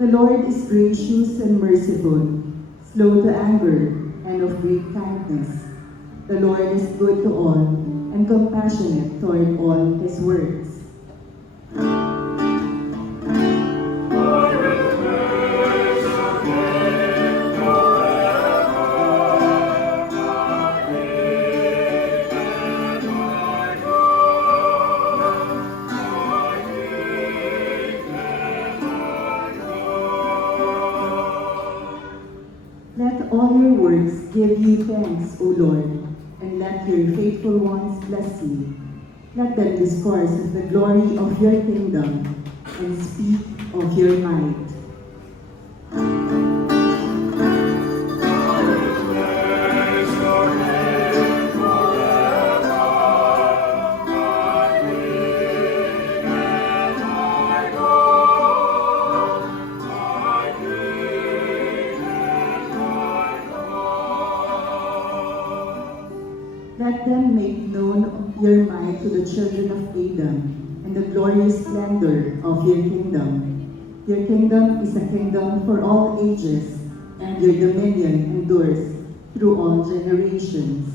The Lord is gracious and merciful, slow to anger, and of great kindness. The Lord is good to all, and compassionate toward all his works. Let all your works give you thanks, O Lord, and let your faithful ones bless you. Let them discourse of the glory of your kingdom and speak of your might. Let them make known your might to the children of Adam, and the glorious splendor of your kingdom. Your kingdom is a kingdom for all ages, and your dominion endures through all generations.